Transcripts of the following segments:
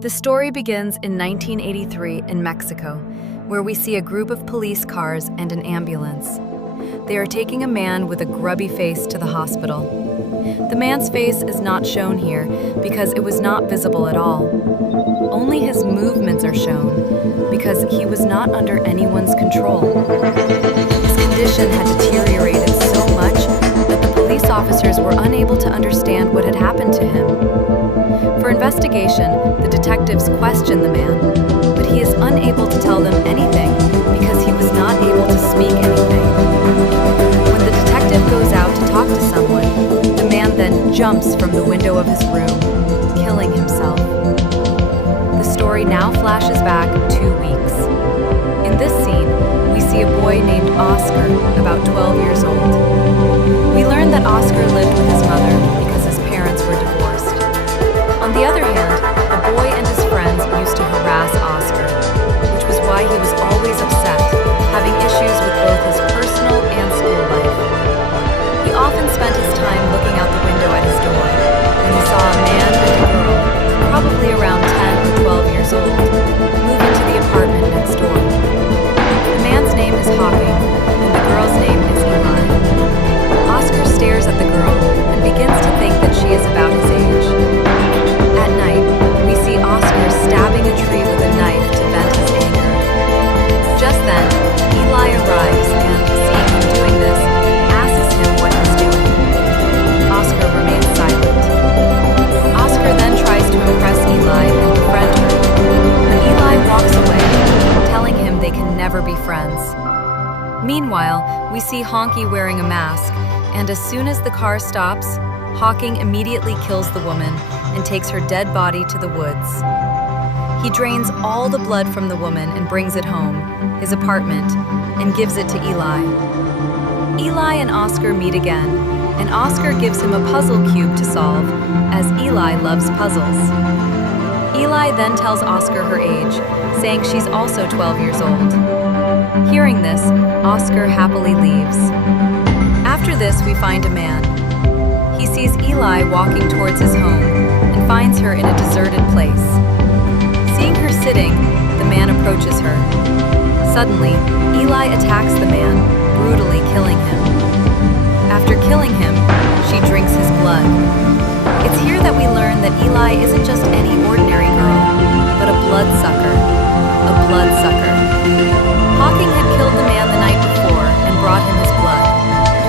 The story begins in 1983 in Mexico, where we see a group of police cars and an ambulance. They are taking a man with a grubby face to the hospital. The man's face is not shown here because it was not visible at all. Only his movements are shown because he was not under anyone's control. His condition had deteriorated so much that the police officers were unable to understand what had happened to him. For investigation, the detectives question the man, but he is unable to tell them anything because he was not able to speak anything. When the detective goes out to talk to someone, the man then jumps from the window of his room, killing himself. The story now flashes back 2 weeks. In this scene, we see a boy named Oscar, about 12 years old. We learn that Oscar lived with his mother because his parents were divorced. On the other hand, the boy and his friends used to harass Oscar, which was why he was always upset, having issues with both his personal and school life. He often spent his time looking out the window at his door, and he saw a man and a girl, probably around 10 or 12 years old, move into the apartment next door. The man's name is Hawking, and the girl's name is Eli. Oscar stares at the girl and begins to think that she is about his age. At night, we see Oscar stabbing a tree with a knife to vent his anger. Just then, Eli arrives and, seeing him doing this, asks him what he's doing. Oscar remains silent. Oscar then tries to impress Eli and befriend her, but Eli walks away, telling him they can never be friends. Meanwhile, we see Honky wearing a mask, and as soon as the car stops, Hawking immediately kills the woman and takes her dead body to the woods. He drains all the blood from the woman and brings it home, his apartment, and gives it to Eli. Eli and Oscar meet again, and Oscar gives him a puzzle cube to solve, as Eli loves puzzles. Eli then tells Oscar her age, saying she's also 12 years old. Hearing this, Oscar happily leaves. After this, we find a man. He sees Eli walking towards his home and finds her in a deserted place. Seeing her sitting, the man approaches her. Suddenly, Eli attacks the man, brutally killing him. After killing him, she drinks his blood. It's here that we learn that Eli isn't just any ordinary girl, but a bloodsucker. A bloodsucker. Hawking had killed the man the night before and brought him his blood,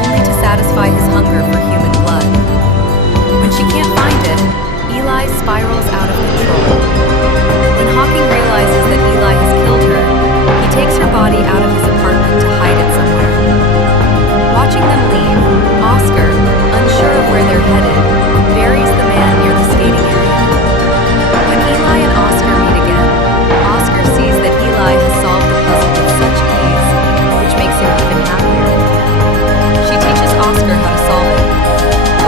only to satisfy his hunger for human blood. When she can't find it, Eli spirals out of control. When Hawking realizes that Eli has killed her, he takes her body out of his apartment to hide it somewhere. Watching them leave, Oscar, unsure of where they're headed, buries the man near the skating area. When Eli and Oscar meet again, Oscar sees that Eli has solved the puzzle with such ease, which makes him even happier. She teaches Oscar how to solve it.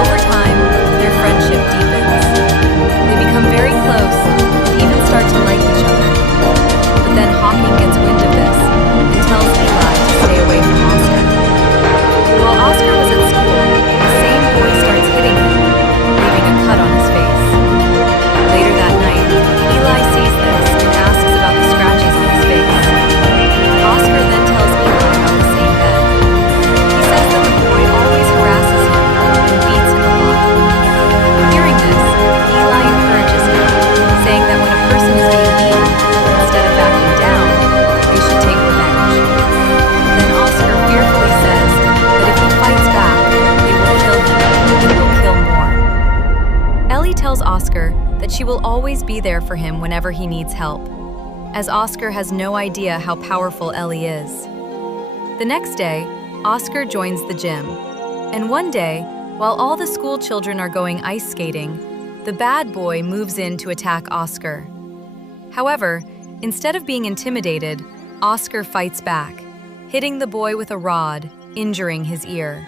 Over time, their friendship deepens. They become very close and even start to like each other. But then Hawking gets wind of this and tells Eli to stay away from Oscar. While Oscar was at school, the same boy starts hitting him, leaving a cut on his face. Later that night, Eli sees this and asks about the scratches on his face. Oscar then tells Eli about the same bed. He says that the boy always harasses him and beats him a lot. Hearing this, Eli encourages him, saying that when a person is being beaten, instead of backing down, they should take revenge. Then Oscar fearfully says that if he fights back, they will kill him and will kill more. Ellie tells Oscar that she will always be there for him whenever he needs help, as Oscar has no idea how powerful Ellie is. The next day, Oscar joins the gym, and one day, while all the school children are going ice skating, the bad boy moves in to attack Oscar. However, instead of being intimidated, Oscar fights back, hitting the boy with a rod, injuring his ear.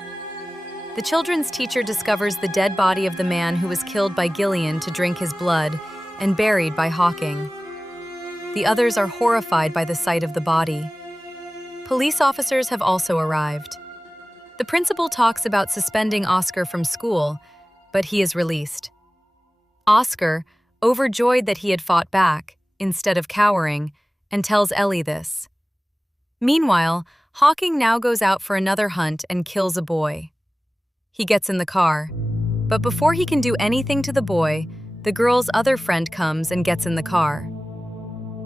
The children's teacher discovers the dead body of the man who was killed by Gillian to drink his blood and buried by Hawking. The others are horrified by the sight of the body. Police officers have also arrived. The principal talks about suspending Oscar from school, but he is released. Oscar, overjoyed that he had fought back, instead of cowering, and tells Ellie this. Meanwhile, Hawking now goes out for another hunt and kills a boy. He gets in the car, but before he can do anything to the boy, the girl's other friend comes and gets in the car.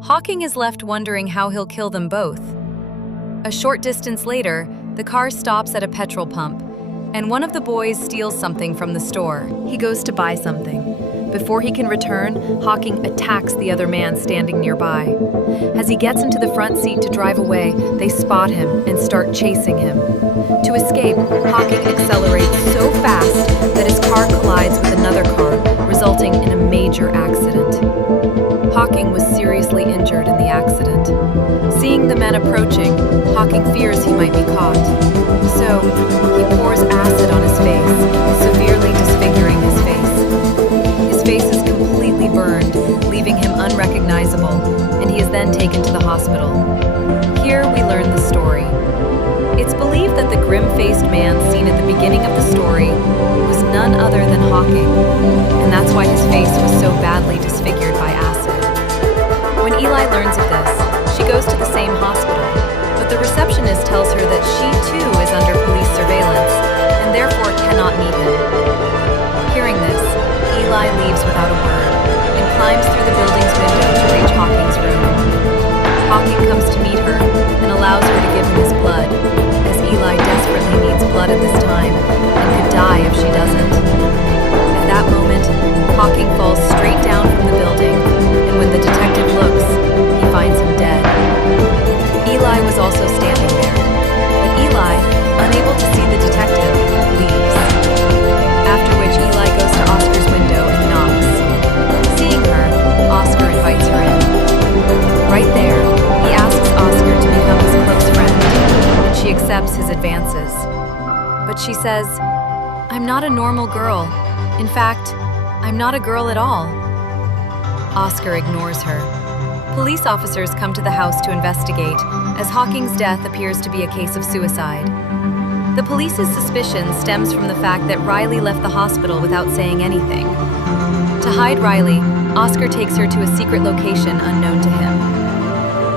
Hawking is left wondering how he'll kill them both. A short distance later, the car stops at a petrol pump, and one of the boys steals something from the store. He goes to buy something. Before he can return, Hawking attacks the other man standing nearby. As he gets into the front seat to drive away, they spot him and start chasing him. To escape, Hawking accelerates so fast that his car collides with another car, resulting in a major accident. Hawking was seriously injured in the accident. Seeing the men approaching, Hawking fears he might be caught. So, he pours acid on his face, severely disfiguring his face. His face is completely burned, leaving him unrecognizable, and he is then taken to the hospital. Here we learn the story. It's believed that the grim-faced man seen at the beginning of the story was none other than Hawking, and that's why his face was so badly disfigured by acid. When Eli learns of this, she goes to the same hospital, but the receptionist tells her that she too is under police surveillance, and therefore cannot meet him. Hearing this, Eli leaves without a word and climbs through the building's window to reach Hawking's room. Hawking comes to meet her and allows her to give him his blood, as Eli desperately needs blood at this time and could die if she doesn't. At that moment, Hawking falls straight down from the building, and when the detective looks, he finds him dead. Eli was also standing there, but Eli, unable to see the detective, leaves. After which Eli goes to Oscar's window and knocks. Seeing her, Oscar invites her in. Right there, he asks Oscar to become his close friend, and she accepts his advances. But she says, "I'm not a normal girl. In fact, I'm not a girl at all." Oscar ignores her. Police officers come to the house to investigate, as Hawking's death appears to be a case of suicide. The police's suspicion stems from the fact that Riley left the hospital without saying anything. To hide Riley, Oscar takes her to a secret location unknown to him.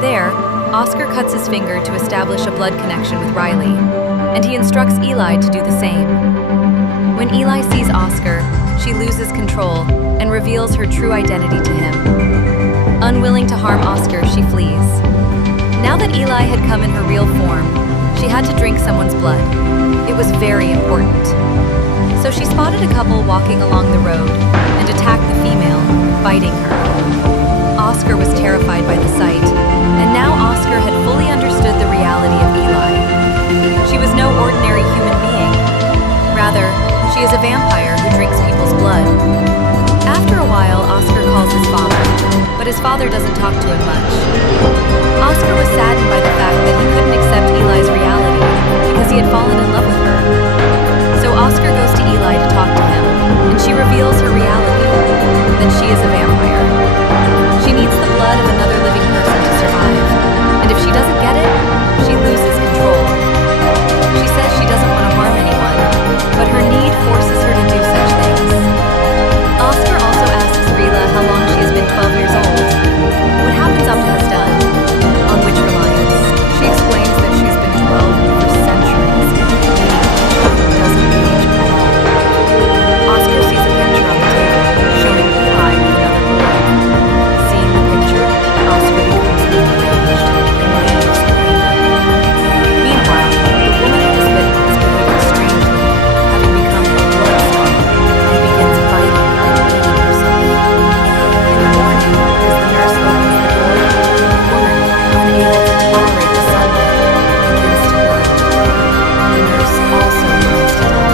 There, Oscar cuts his finger to establish a blood connection with Riley, and he instructs Eli to do the same. When Eli sees Oscar, she loses control and reveals her true identity to him. Unwilling to harm Oscar, she flees. Now that Eli had come in her real form, she had to drink someone's blood. It was very important. So she spotted a couple walking along the road and attacked the female, biting her. Oscar was terrified by the sight, and now Oscar had fully understood the reality of Eli. She was no ordinary human being. Rather, she is a vampire who drinks people's blood. After a while, Oscar calls his father, but his father doesn't talk to him much. Oscar was saddened by the fact that he couldn't accept Eli's reality because he had fallen in love with her. So Oscar goes to Eli to talk to him, and she reveals her reality, that she is a vampire. She needs the blood of another living person to survive, and if she doesn't get it, she loses control. She says she doesn't want to harm anyone, but her need forces her to do such things. Oscar also asks Rila how long she has been 12 years old. What happens after has done? On which reliance? She explains that she's been 12 for centuries. Doesn't age at all. Oscar sees a picture on the table showing Eli with another boy. Seeing the picture, Oscar becomes enraged and leaves in anger. Meanwhile, the woman who was bitten is behaving strangely, having become a blood star, and begins biting and eating herself. In the morning, as the nurse opens the door, the woman, unable to tolerate the sunlight, begins to blood. The nurse also begins to die.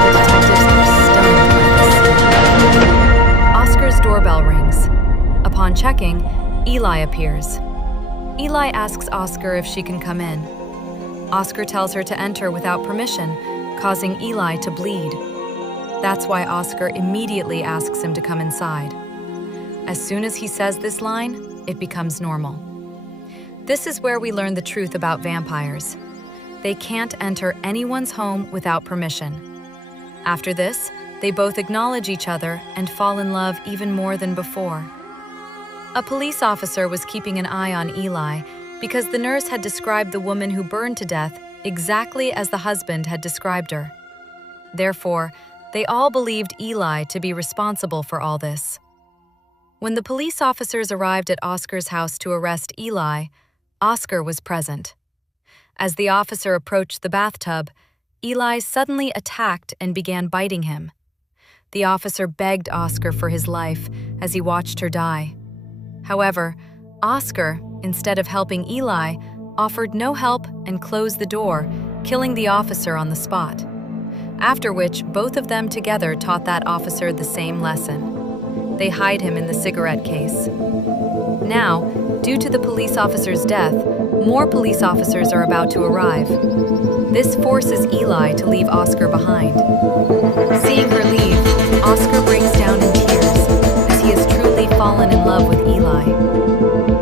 The detectives are stunned by this scene. Oscar's doorbell rings. Upon checking, Eli appears. Eli asks Oscar if she can come in. Oscar tells her to enter without permission, causing Eli to bleed. That's why Oscar immediately asks him to come inside. As soon as he says this line, it becomes normal. This is where we learn the truth about vampires. They can't enter anyone's home without permission. After this, They both acknowledge each other and fall in love even more than before. A police officer was keeping an eye on Eli because the nurse had described the woman who burned to death exactly as the husband had described her. Therefore, they all believed Eli to be responsible for all this. When the police officers arrived at Oscar's house to arrest Eli, Oscar was present. As the officer approached the bathtub, Eli suddenly attacked and began biting him. The officer begged Oscar for his life as he watched her die. However, Oscar, instead of helping Eli, offered no help and closed the door, killing the officer on the spot. After which, both of them together taught that officer the same lesson. They hide him in the cigarette case. Now, due to the police officer's death, more police officers are about to arrive. This forces Eli to leave Oscar behind. Seeing her leave, Oscar breaks down in tears as he has truly fallen in love with Eli.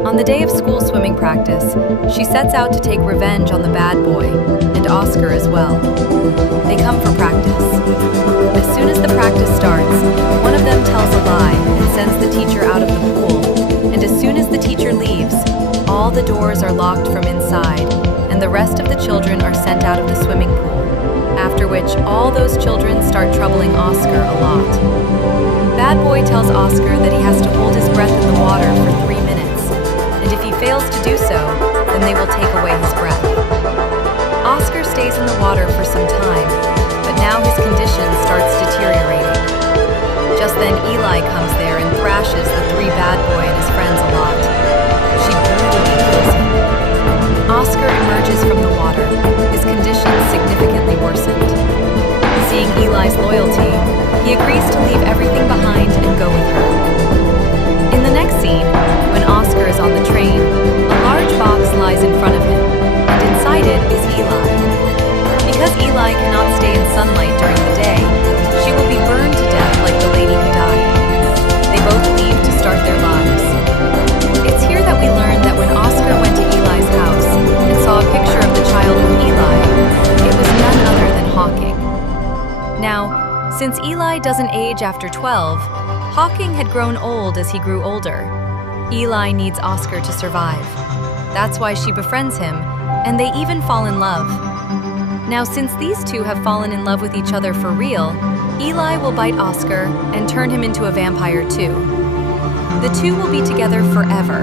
On the day of school swimming practice, she sets out to take revenge on the bad boy, and Oscar as well. They come for practice. As soon as the practice starts, one of them tells a lie and sends the teacher out of the pool, and as soon as the teacher leaves, all the doors are locked from inside, and the rest of the children are sent out of the swimming pool, after which all those children start troubling Oscar a lot. Bad boy tells Oscar that he has to hold his breath in the water for 3 minutes, and if he fails to do so, then they will take away his breath. Oscar stays in the water for some time, but now his condition starts deteriorating. Just then Eli comes there and thrashes the 3 bad boy and his friends a lot. She brutally kills him. Oscar emerges from the water, his condition significantly worsened. Seeing Eli's loyalty, he agrees to leave everything behind and go with her. In the next scene, when Oscar is on the train, a large box lies in front of him, and inside it is Eli. Because Eli cannot stay in sunlight during the day, she will be burned to death like the lady who died. They both leave to start their lives. It's here that we learn that when Oscar went to Eli's house and saw a picture of the child with Eli, it was none other than Hawking. Now, since Eli doesn't age after 12, Hawking had grown old as he grew older. Eli needs Oscar to survive. That's why she befriends him, and they even fall in love. Now, since these two have fallen in love with each other for real, Eli will bite Oscar and turn him into a vampire too. The two will be together forever.